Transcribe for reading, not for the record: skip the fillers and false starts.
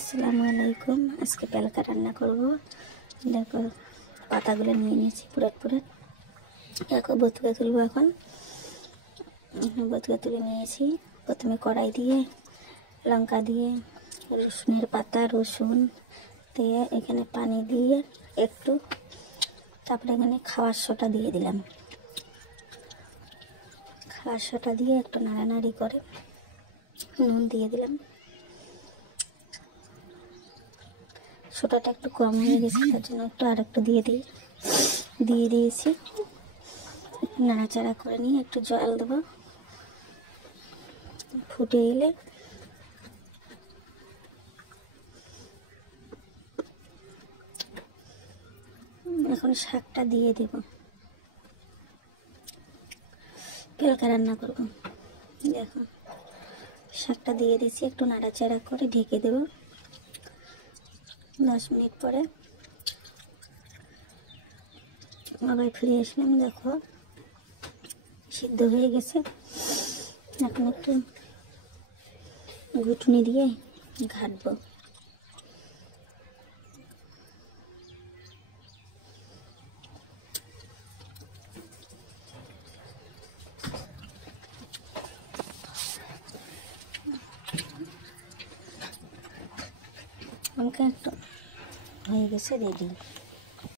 আসসালামু আলাইকুম। আজকে পেলকা রান্না করব। দেখো পাতাগুলো নিয়ে নিয়েছি পুরাট পুরাট। দেখো বতুকা তুলবো। এখন বতুকা তুলে নিয়েছি। প্রথমে কড়াই দিয়ে লঙ্কা দিয়ে রসুনের পাতা রসুন দিয়ে এখানে পানি দিয়ে একটু, তারপরে এখানে খাওয়ার সোটা দিয়ে দিলাম। খাওয়ার সোটা দিয়ে একটু নাড়ানাড়ি করে নুন দিয়ে দিলাম। সোটাটা একটু কম হয়ে গেছে, তার জন্য একটু আরেকটু দিয়ে দিয়েছি। একটু নাড়াচাড়া করে নিয়ে একটু জল দেবো। ফুটে এলে এখন শাকটা দিয়ে দেব। পেলকা রান্না করব। দেখো শাকটা দিয়ে দিয়েছি, একটু নাড়াচাড়া করে ঢেকে দেব। 10 মিনিট পরে আবার ফিরে আসলাম। দেখো সিদ্ধ হয়ে গেছে। এখন একটু ঘুটনি দিয়ে ঘাটবো। আমাকে একটু হয়ে গেছে, রেডি।